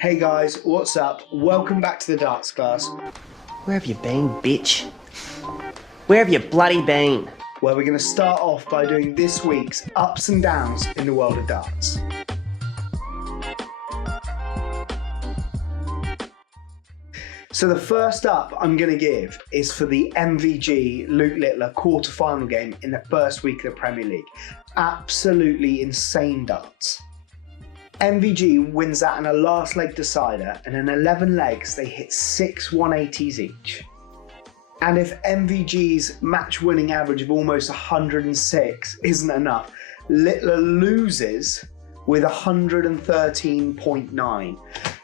Hey guys, what's up? Welcome back to the darts class. Where have you been, bitch? Where have you bloody been? Where we're going to start off by doing this week's ups and downs in the world of darts. So the first up I'm going to give is for the MVG Luke Littler quarter-final game in the first week of the Premier League. Absolutely insane darts. MVG wins that in a last leg decider, and in 11 legs they hit 6 180s each. And if MVG's match winning average of almost 106 isn't enough, Littler loses with 113.9.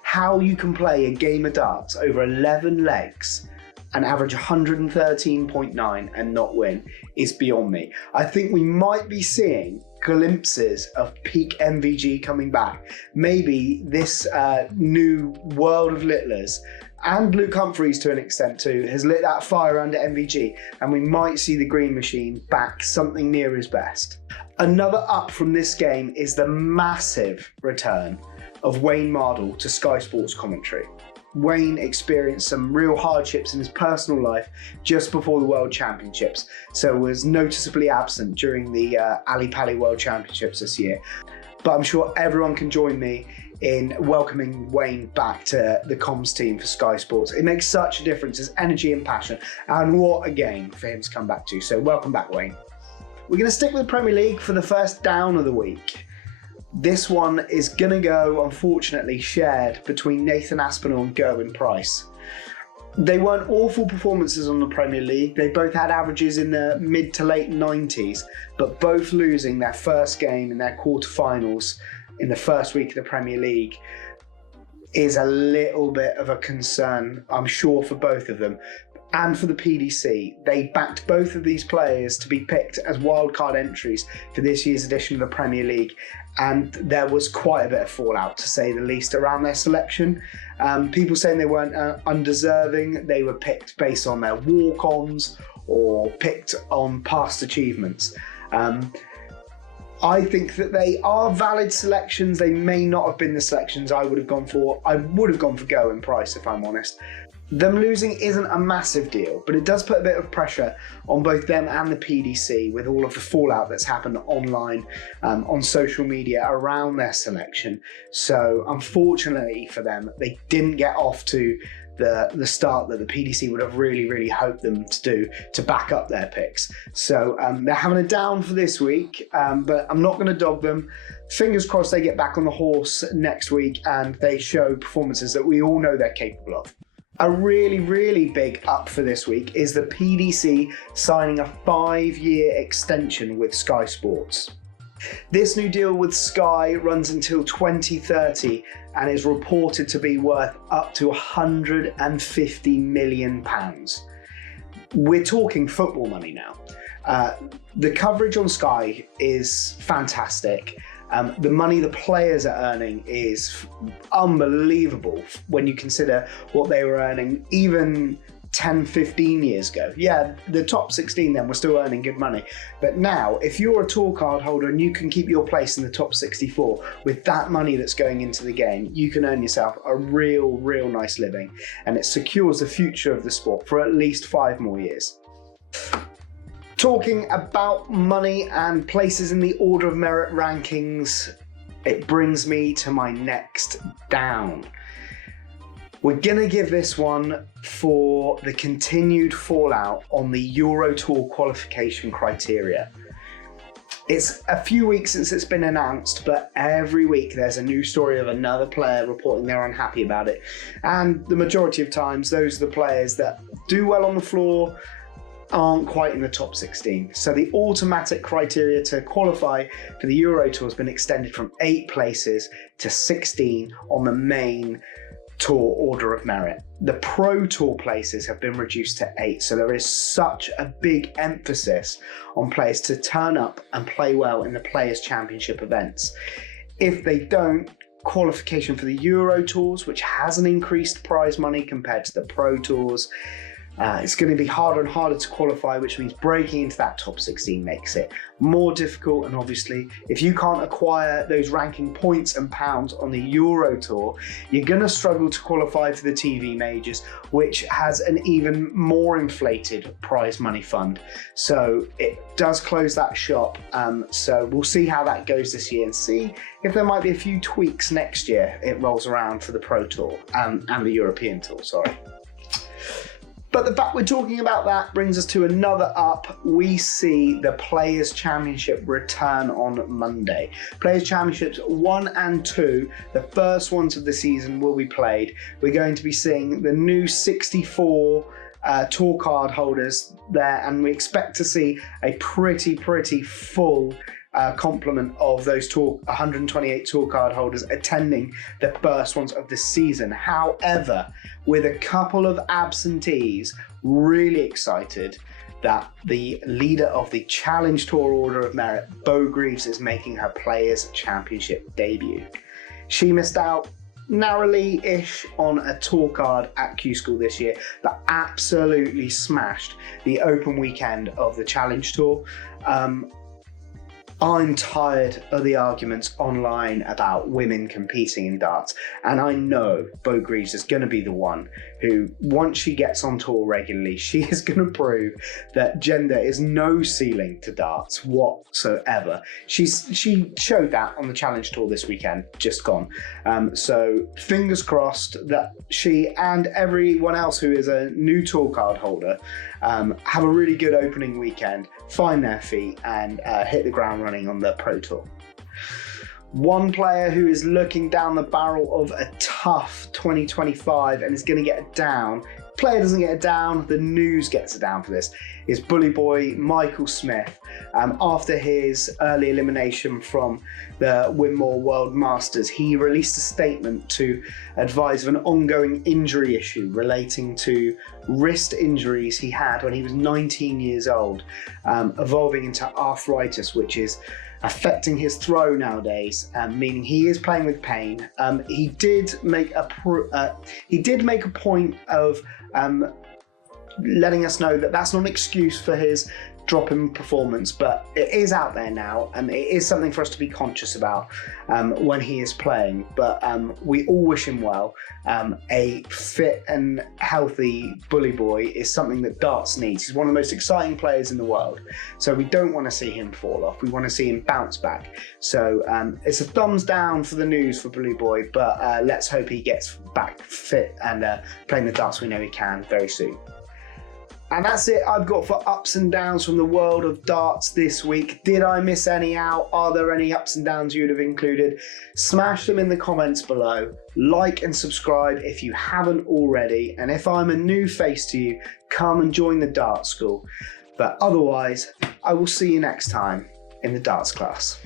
How you can play a game of darts over 11 legs and average 113.9 and not win is beyond me. I think we might be seeing glimpses of peak MVG coming back. Maybe this new world of Littlers, and Luke Humphries to an extent too, has lit that fire under MVG, and we might see the Green Machine back something near his best. Another up from this game is the massive return of Wayne Mardle to Sky Sports commentary. Wayne experienced some real hardships in his personal life just before the World Championships, so was noticeably absent during the Ali Pali World Championships this year. But I'm sure everyone can join me in welcoming Wayne back to the comms team for Sky Sports. It makes such a difference, his energy and passion, and what a game for him to come back to. So welcome back, Wayne. We're going to stick with the Premier League for the first down of the week. This one is going to go, unfortunately, shared between Nathan Aspinall and Gerwyn Price. They weren't awful performances on the Premier League. They both had averages in the mid to late 90s, but both losing their first game in their quarterfinals in the first week of the Premier League is a little bit of a concern, I'm sure, for both of them. And for the PDC, they backed both of these players to be picked as wildcard entries for this year's edition of the Premier League. And there was quite a bit of fallout, to say the least, around their selection. People saying they weren't undeserving, they were picked based on their walk-ons or picked on past achievements. I think that they are valid selections. They may not have been the selections I would have gone for. I would have gone for Gerwyn Price, if I'm honest. Them losing isn't a massive deal, but it does put a bit of pressure on both them and the PDC with all of the fallout that's happened online, on social media around their selection. So unfortunately for them, they didn't get off to the start that the PDC would have really hoped them to do to back up their picks. So they're having a down for this week, but I'm not going to dog them. Fingers crossed they get back on the horse next week and they show performances that we all know they're capable of. A really big up for this week is the PDC signing a 5-year extension with Sky Sports. This new deal with Sky runs until 2030 and is reported to be worth up to £150 million. We're talking football money now. The coverage on Sky is fantastic. The money the players are earning is unbelievable when you consider what they were earning even 10, 15 years ago. Yeah, the top 16 then were still earning good money. But now, if you're a tour card holder and you can keep your place in the top 64 with that money that's going into the game, you can earn yourself a real nice living. And it secures the future of the sport for at least 5 more years. Talking about money and places in the order of merit rankings, it brings me to my next down. We're going to give this one for the continued fallout on the Euro Tour qualification criteria. It's a few weeks since it's been announced, but every week there's a new story of another player reporting they're unhappy about it. And the majority of times, those are the players that do well on the floor, aren't quite in the top 16. So the automatic criteria to qualify for the Euro Tour has been extended from 8 places to 16 on the main tour order of merit. The Pro Tour places have been reduced to 8, so there is such a big emphasis on players to turn up and play well in the Players' Championship events. If they don't, qualification for the Euro Tours, which has an increased prize money compared to the Pro Tours, It's going to be harder and harder to qualify, which means breaking into that top 16 makes it more difficult. And obviously, if you can't acquire those ranking points and pounds on the Euro Tour, you're going to struggle to qualify for the TV majors, which has an even more inflated prize money fund. So it does close that shop. So we'll see how that goes this year and see if there might be a few tweaks next year it rolls around for the Pro Tour and the European Tour, sorry. But the fact we're talking about that brings us to another up. We see the Players' Championship return on Monday. Players' Championships 1 and 2, the first ones of the season, will be played. We're going to be seeing the new 64 tour card holders there, and we expect to see a pretty full complement of those 128 tour card holders attending the first ones of the season. However, with a couple of absentees, really excited that the leader of the Challenge Tour Order of Merit, Bo Greaves, is making her Players' Championship debut. She missed out narrowly-ish on a tour card at Q School this year, but absolutely smashed the open weekend of the Challenge Tour. I'm tired of the arguments online about women competing in darts, and I know Bo Greaves is going to be the one who, once she gets on tour regularly, she is going to prove that gender is no ceiling to darts whatsoever. She showed that on the Challenge Tour this weekend, just gone. So fingers crossed that she and everyone else who is a new tour card holder have a really good opening weekend, find their feet, and hit the ground running on the Pro Tour. One player who is looking down the barrel of a tough 2025 and is going to get it down, player doesn't get it down, the news gets it down for this, is bully boy Michael Smith. After his early elimination from the Winmore World Masters, he released a statement to advise of an ongoing injury issue relating to wrist injuries he had when he was 19 years old, evolving into arthritis, which is affecting his throw nowadays, meaning he is playing with pain. He did make a point of letting us know that that's not an excuse for his drop in performance, but it is out there now, and it is something for us to be conscious about when he is playing. But we all wish him well. A fit and healthy bully boy is something that darts needs. He's one of the most exciting players in the world, so we don't want to see him fall off. We want to see him bounce back. So it's a thumbs down for the news for bully boy, but let's hope he gets back fit and playing the darts we know he can very soon. And that's it I've got for ups and downs from the world of darts this week. Did I miss any out? Are there any ups and downs you'd have included? Smash them in the comments below. Like and subscribe if you haven't already. And if I'm a new face to you, come and join the dart school. But otherwise, I will see you next time in the darts class.